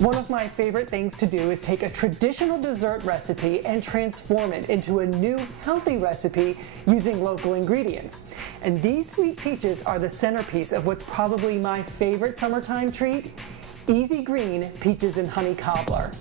One of my favorite things to do is take a traditional dessert recipe and transform it into a new healthy recipe using local ingredients. And these sweet peaches are the centerpiece of what's probably my favorite summertime treat, easy green peaches and honey cobbler.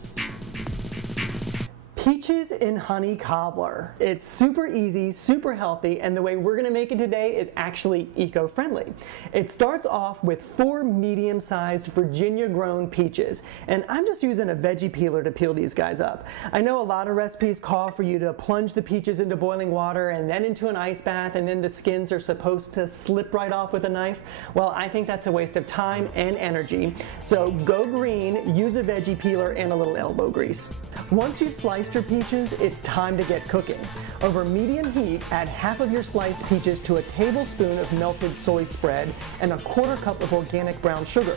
Peaches and honey cobbler. It's super easy, super healthy, and the way we're gonna make it today is actually eco-friendly. It starts off with 4 medium-sized Virginia-grown peaches, and I'm just using a veggie peeler to peel these guys up. I know a lot of recipes call for you to plunge the peaches into boiling water and then into an ice bath, and then the skins are supposed to slip right off with a knife. Well, I think that's a waste of time and energy. So go green, use a veggie peeler and a little elbow grease. Once you've sliced your peaches, it's time to get cooking. Over medium heat, add half of your sliced peaches to a tablespoon of melted soy spread and a 1/4 cup of organic brown sugar.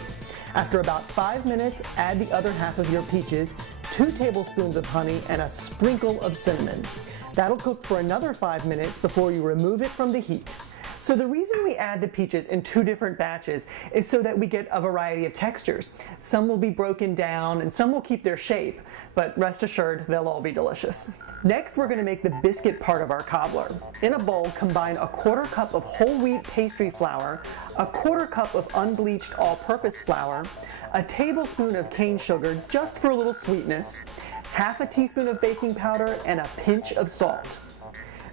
After about 5 minutes, add the other half of your peaches, 2 tablespoons of honey, and a sprinkle of cinnamon. That'll cook for another 5 minutes before you remove it from the heat. So the reason we add the peaches in 2 different batches is so that we get a variety of textures. Some will be broken down and some will keep their shape, but rest assured they'll all be delicious. Next, we're going to make the biscuit part of our cobbler. In a bowl, combine a 1/4 cup of whole wheat pastry flour, a 1/4 cup of unbleached all-purpose flour, a tablespoon of cane sugar just for a little sweetness, half a teaspoon of baking powder, and a pinch of salt.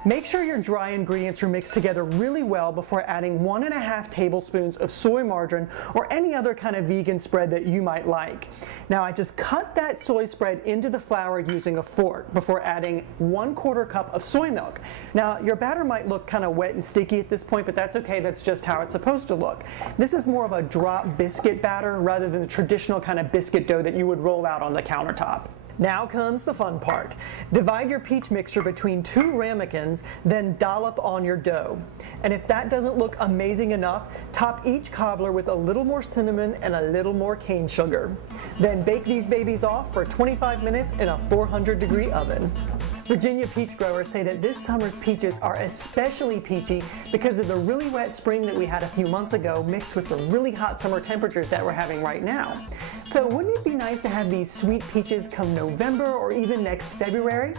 Make sure your dry ingredients are mixed together really well before adding 1½ tablespoons of soy margarine or any other kind of vegan spread that you might like. Now I just cut that soy spread into the flour using a fork before adding 1/4 cup of soy milk. Now your batter might look kind of wet and sticky at this point, but that's okay, that's just how it's supposed to look. This is more of a drop biscuit batter rather than the traditional kind of biscuit dough that you would roll out on the countertop. Now comes the fun part. Divide your peach mixture between 2 ramekins, then dollop on your dough. And if that doesn't look amazing enough, top each cobbler with a little more cinnamon and a little more cane sugar. Then bake these babies off for 25 minutes in a 400-degree oven. Virginia peach growers say that this summer's peaches are especially peachy because of the really wet spring that we had a few months ago mixed with the really hot summer temperatures that we're having right now. So wouldn't it be nice to have these sweet peaches come November or even next February?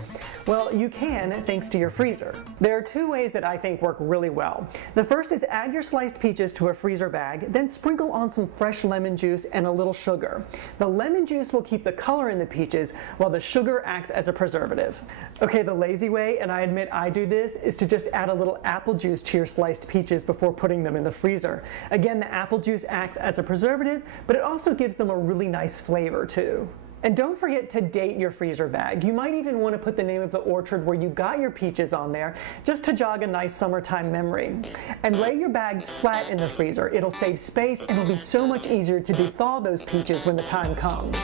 Well, you can thanks to your freezer. There are 2 ways that I think work really well. The first is add your sliced peaches to a freezer bag, then sprinkle on some fresh lemon juice and a little sugar. The lemon juice will keep the color in the peaches while the sugar acts as a preservative. Okay, the lazy way, and I admit I do this, is to just add a little apple juice to your sliced peaches before putting them in the freezer. Again, the apple juice acts as a preservative, but it also gives them a really nice flavor too. And don't forget to date your freezer bag. You might even want to put the name of the orchard where you got your peaches on there, just to jog a nice summertime memory. And lay your bags flat in the freezer. It'll save space and it'll be so much easier to thaw those peaches when the time comes.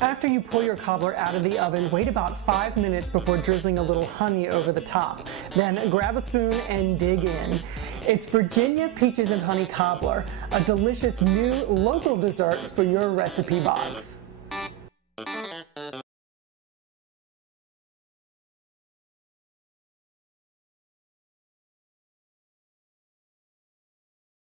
After you pull your cobbler out of the oven, wait about 5 minutes before drizzling a little honey over the top. Then grab a spoon and dig in. It's Virginia peaches and honey cobbler, a delicious new local dessert for your recipe box.